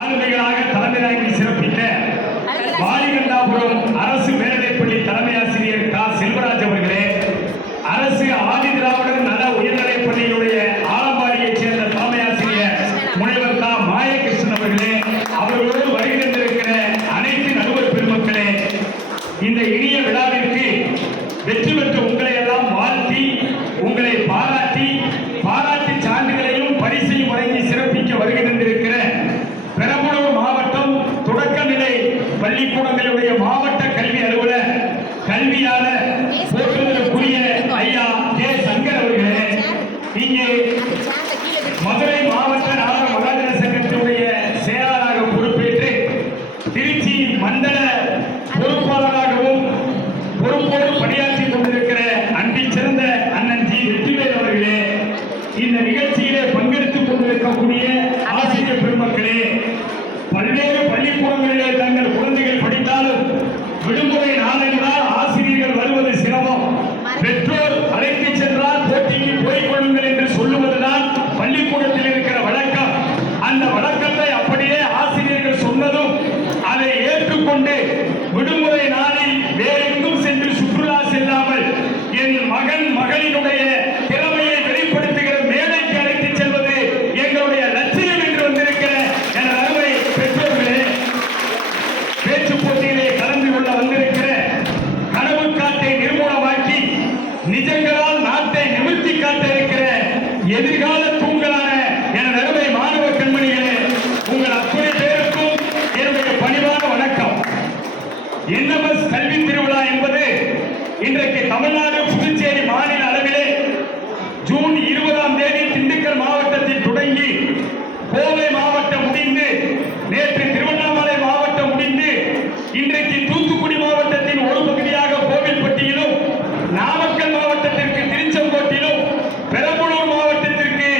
ஆளுமைகளாக தலைமையாகி சிறப்பித்த வாலிகண்டாபுரம் அரசு மேல்நிலைப்பள்ளி தலைமை ஆசிரியர் கா. செல்வராஜ் அவர்களே, அரசு ஆதி திராவிடர் நல உயர்நிலைப் பள்ளியினுடைய ஆலம்பாடியைச் சேர்ந்த தலைமை ஆசிரியர் முனைவர் கா. மாயகிருஷ்ணன் அவர்களே, அவர்களோடு வருகை தந்திருக்கிற அனைத்து நடுவர் பெருமக்களே, இந்த இனிய விழாவிற்கு வெற்றி பெற்ற உங்களை எல்லாம் வாழ்த்தி, உங்களை பாராட்டி சான்றிதழையும் பரிசையும் வழங்கி சிறப்பிக்க வருகை தந்திருக்கிற பெரம்பலூர் மாவட்டம் தொடக்கநிலை பள்ளிக்கூடங்களுடைய மாவட்ட கல்வி அலுவலர் கல்வியாளர் போற்றுதலுக்குரிய ஐயா கே. சங்கர் அவர்களே, இங்கே மதுரை மாவட்ட நாடக மகாஜன சங்கத்தினுடைய செயலாளராக பொறுப்பேற்று திருச்சி மண்டல பொறுப்பாளராகவும் பொறுப்போடு பணியாற்றிக் கொண்டிருக்கிற அன்பை சிறந்த அண்ணன் ஜி. வெற்றிவேல் அவர்களே, இந்த நிகழ்ச்சியிலே பங்கெடுத்துக் கொண்டிருக்கக்கூடிய ஆசிரியர் பெருமக்களே, பல்வேறு பள்ளிக்கூடங்களிலே தங்கள் குழந்தைகள் படித்தாலும் விடுமுறை நாளென்றால் ஆசிரியர்கள் வருவது சிரமம். பெற்றோர் அழைத்து சென்றால் போட்டிக்கு போய்க் கொள்ளுங்கள் என்று சொல்லுவதுதான் பள்ளிக்கூடத்தில் இருக்கிற வழக்கம். அந்த வழக்கத்தை அப்படியே ஆசிரியர்கள் சொன்னதும் அதை ஏற்றுக்கொண்டு விடுமுறை நாளில் வேறெங்கும் சென்று சுற்றுலா செல்லாமல் என் மகன் மகளினுடைய திறமையை வெளிப்படுத்துகிற மேடைக்கு அழைத்து செல்வது எங்களுடைய லட்சியம் என்று வந்திருக்கிற என் அருமை பெற்றோர்களே, பேச்சு போட்டியிலே கலந்து கொள்ள வந்திருக்கிற கனவு காட்டை நிர்மூலமாக்கி நிஜங்களால் நாட்டை நிமிர்த்தி காட்ட இருக்கிற எதிர்கால தூண்களான என் அருமை மாணவ கண்மணிகளே, உங்கள் அத்தனை பேருக்கும் என்னுடைய பணிவான வணக்கம். என்எம்எஸ் கல்வி திருவிழா என்பது இன்றைக்கு தமிழ்நாடு புதுச்சேரி மாநில அளவிலே ஜூன் 20ஆம் தேதி திண்டுக்கல் மாவட்டத்தில் தொடங்கி கோவை மாவட்டம் முடிந்து நேற்று திருவண்ணாமலை மாவட்டம் முடிந்து இன்றைக்கு தூத்துக்குடி மாவட்டத்தின் ஒரு பகுதியாக கோவில்பட்டியிலும், நாமக்கல் மாவட்டத்திற்கு திருச்செங்கோட்டிலும், பெரம்பலூர் மாவட்டத்திற்கு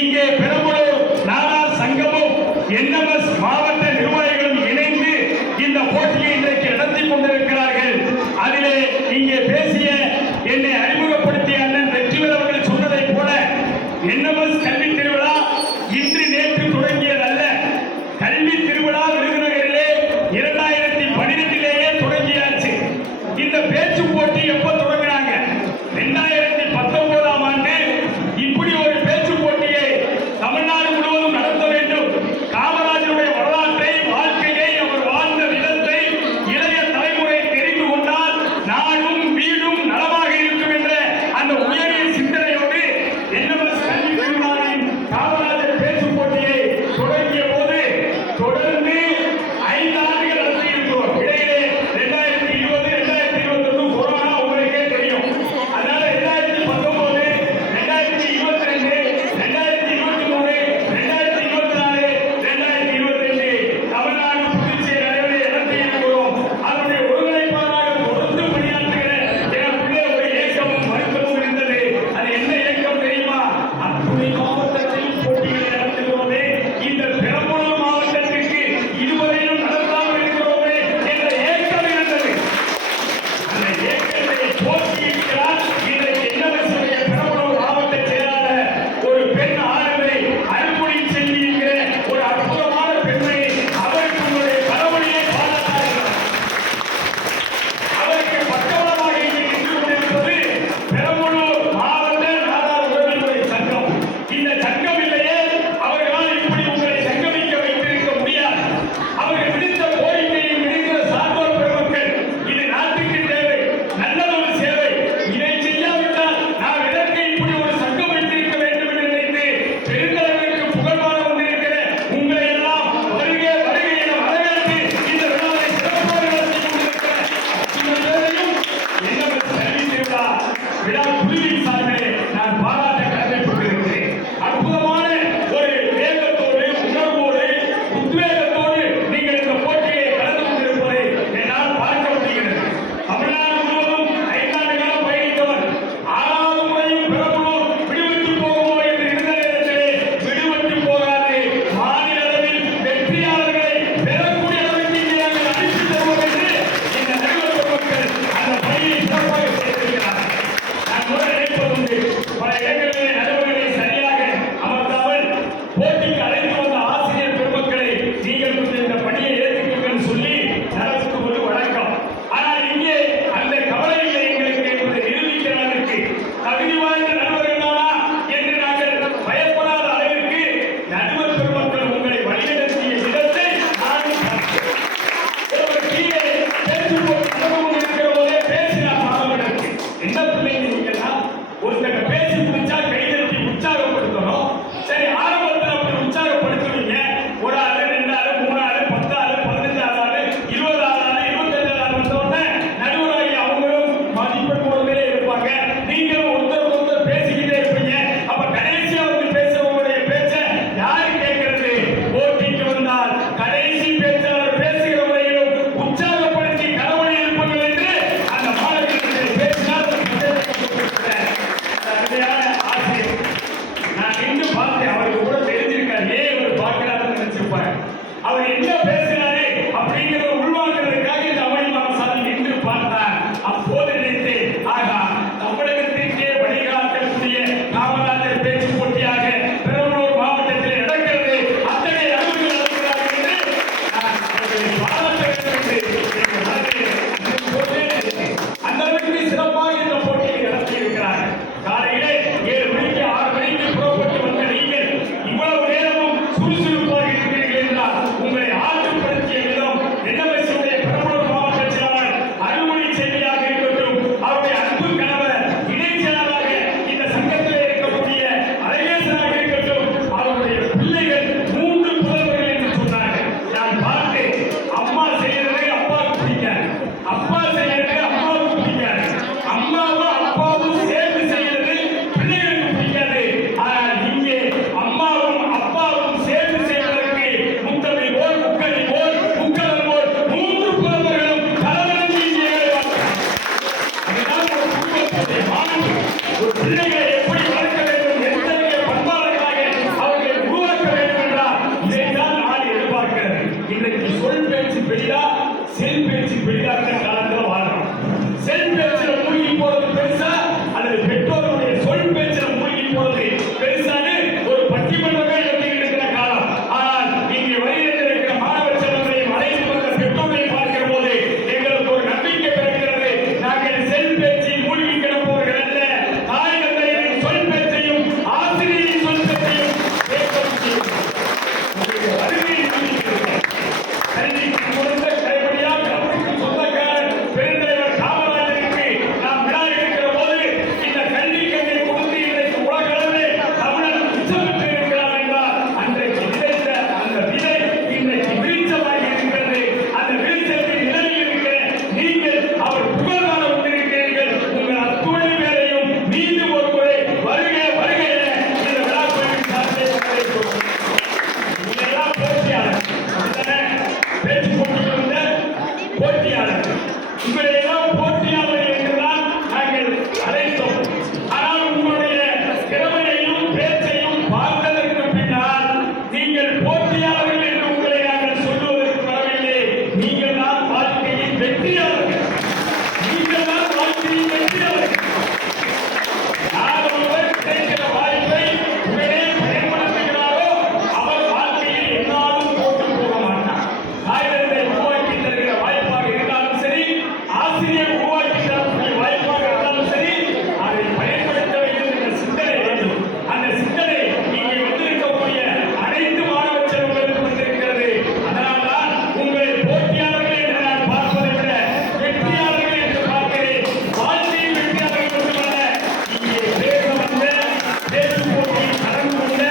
இங்கே பெரம்பலூர் நாடார் சங்கமும் என்எம்எஸ் மாவட்ட நிர்வாகிகளும் இணைந்து இந்த போட்டியை இன்றைக்கு நடத்தி கொண்டிருக்கிறார்கள். அதிலே இங்கே பேசிய என்னை அறிமுகப்படுத்திய அண்ணன் வெற்றிவேல் அவர்கள் சொன்னதை போல என்எம்எஸ் கல்வி திருவிழா இன்று நேற்று தொடங்கியதல்ல. கல்வி திருவிழா விருதுநகரிலே 2012லேயே தொடங்கியாச்சு. இந்த பேச்சு போட்டி எப்ப தொடங்கினாங்க? 2019ஆம் ஆண்டு இப்படி ஒரு பேச்சு போட்டியை தமிழ்நாடு முழுவதும் நடத்த வேண்டும், காமராஜருடைய அவர் என்ன பேசுறாரு அப்படிங்கிறத உள்வாங்கிறதுக்காக இந்த அமைதியான சாலை நின்று பார்த்தார். அப்போது நினைத்தேன், ஆகா, தமிழகத்திற்கே வழிகாட்டக்கூடிய காமராஜர் பேச்சு போட்டியாக பெரம்பலூர் மாவட்டத்தில் நடக்கிறது. அத்தகைய அலுவலர்கள் நடக்கிறார்கள் என்று நான் அவர்களை பாராட்ட வேண்டும் என்று எங்கள் மனதிலே அந்த அளவுக்கு சிறப்பாக இந்த போட்டியை நடத்தி இருக்கிறார்கள். காலையிலே 7 மணிக்கு 6 மணிக்கு புறப்பட்டு வந்த நீங்கள் இவ்வளவு நேரமும் சுறுசுறுப்பாக இருக்கிறீர்கள் என்றால் உங்களை ஆற்றுப்படுத்திய விதம் NMSC-உடைய பெரம்பலூர் மாவட்ட செயலாளர் அருள்மொழி செல்வியாக இருக்கட்டும், அவருடைய அன்பு கணவர் இணைச் செயலாளராக இந்த சங்கத்திலே இருக்கக்கூடிய அழகேசனாக இருக்கட்டும், அவருடைய பிள்ளைகள் 3 புதல்வர்கள் என்று சொன்னார்கள். நான் பார்த்தேன், அம்மா செய்யறது அப்பாவுக்கு பிடிக்காது, அப்பா செய்யறது அம்மாவுக்கு பிடிக்காது, அம்மாவும் அப்பாவும் சேர்ந்து செய்யறது பிள்ளைகளுக்கு பிடிக்காது. ஆனால் இங்கே அம்மாவும் அப்பாவும் சேர்ந்து செய்வதற்கு முத்தமிழ் போல், முக்கணி போல், முக்கலர் போல் 3 புதல்வர்களும் கலவரங்கி இங்கே வாழ்கிறார்கள். அதுதான் ஒரு குடும்பத்துடைய மாண்பு. ஒரு பிள்ளைகளை எப்படி வளர்க்க வேண்டும், எத்தகைய பண்பாளர்களாக அவர்களை உருவாக்க வேண்டும் என்றால் இதைத்தான் நான் எதிர்பார்க்கிறேன். இன்றைக்கு சொல் பேச்சு பெரிதா, செல் பேச்சு பெரிதாங்கிற காலத்தில் வாழ்றோம். செல் பேச்சுல மூழ்கி போறது பெருசா அல்லது பெற்றோருடைய சொல் பேச்சுல மூழ்கி போறது பெருசான்னு ஒரு பட்டிமன்றமே நடத்திட்டு இருக்கிற காலம். ஆனால் இங்கே வழியில் இருக்கிற மாணவ செல்வங்களையும் அழைத்து வந்த பெற்றோரை பார்க்கிற போது எங்களுக்கு ஒரு நம்பிக்கை பிறக்கிறது. நாங்கள் செல் பேச்சில் மூழ்கி கிடப்பவர்கள் அல்ல. தாய் தந்தையரின் சொல் பேச்சையும் ஆசிரியரின் சொல் பேச்சையும் கேட்க முடியும். உங்களுடைய வருகையை நம்பியிருக்கிறேன். கல்விக்கு கொடுத்த கைப்படியால் கல்விக்கு சொந்தக்காரர் பெருந்தலைவர் காமராஜருக்கு நாம் விழா எடுக்கிற போது இந்த கல்வி கண்ணை கொடுத்து இன்றைக்கு உலக அளவில் தமிழர் உச்சமிட்டு இருக்கிறார் என்றால் அன்றைக்கு விதைத்த அந்த விதை இன்றைக்கு விருட்சமாகி இருக்கிறது. அந்த விருட்சத்தின் நிலையில் இருக்கிற நீங்கள் அவர் புகழ் காண வந்திருக்கிறீர்கள். உங்கள் அத்துணை பேரையும் மீண்டும் ஒரு முறை வருக வருக என இந்த விழா கோயிலின் சார்பிலே வரவேற்கிறோம். இதெல்லாம் போட்டியாளர் அப்படித்தானே? பேச்சு போட்டியில் வந்த போட்டியாளர். உங்களை எல்லாம் போட்டியாளர் என்றுதான் நாங்கள் அழைத்தோம். ஆனால் உங்களுடைய திறமையையும் பேச்சையும் பார்த்ததற்கு பின்னால் நீங்கள் போட்டியாளர்கள் என்று உங்களை நாங்கள் சொல்லுவதற்கு வரவில்லை. நீங்கள் தான் வாழ்க்கையின் வெற்றியாளர்கள். நீங்கள் தான் வாழ்க்கையின் வெற்றியாளர்கள். யார் ஒருவர் கிடைக்கிற வாய்ப்பை உடனே பயன்படுத்துகிறாரோ அவர் வாழ்க்கையில் என்னாலும் தோற்று போக மாட்டார். தாய் தந்தை உருவாக்கி தருகிற வாய்ப்பாக இருந்தாலும் சரி, ஆசிரியர் உருவாக்கி தரக்கூடிய வாய்ப்பாக இருந்தாலும் சரி, அதை பயன்படுத்த வேண்டும் என்ற சிந்தனை வேண்டும். அந்த சிந்தனை இங்கே வந்திருக்கக்கூடிய அனைத்து மாணவ செல்வங்களுக்கும் வந்திருக்கிறது. அதனால்தான் உங்களை போட்டியாளர்கள் என்று நான் பார்ப்பதை விட வெற்றியாளர்கள் என்று பார்க்கிறேன். வாழ்க்கையில் வெற்றியாளர்கள் மட்டுமல்ல, இங்கே பேச வந்த பேச்சு போட்டியில் கலந்து கொண்ட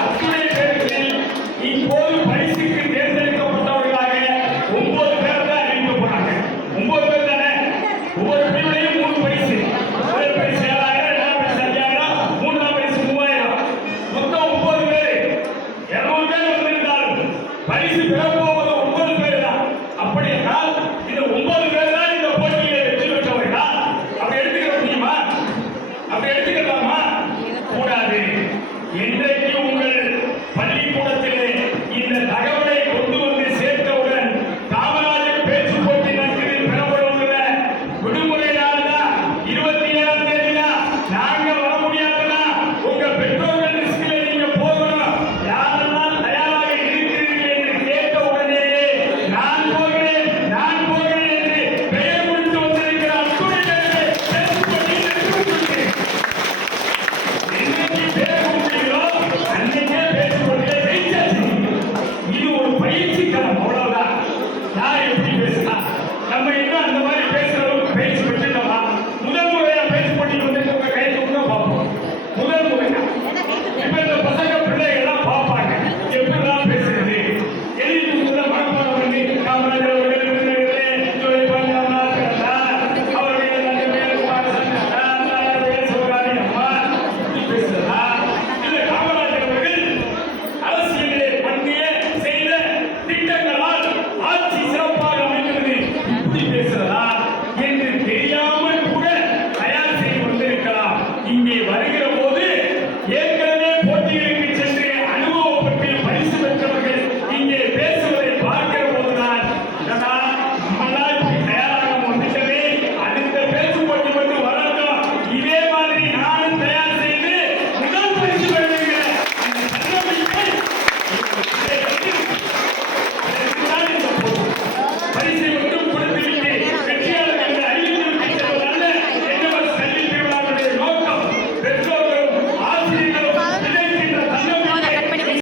அத்துணை பேர்களில் இப்போது பரிசுக்கு தேர்ந்தெடுக்கப்பட்டவர்களாக 9 பேர் தான் அறிவிக்கப்பட்டாங்க. 9 பேர் தானே? ஒவ்வொரு பிரிவிலையும் 3 பரிசு. முதல் பரிசு 7,000, 2ஆம் பரிசு 5,000, 3ஆம் பரிசு 3,000. மொத்தம் 9 பேர். 200 பேர் வந்திருந்தாலும் பரிசு பெறப்போ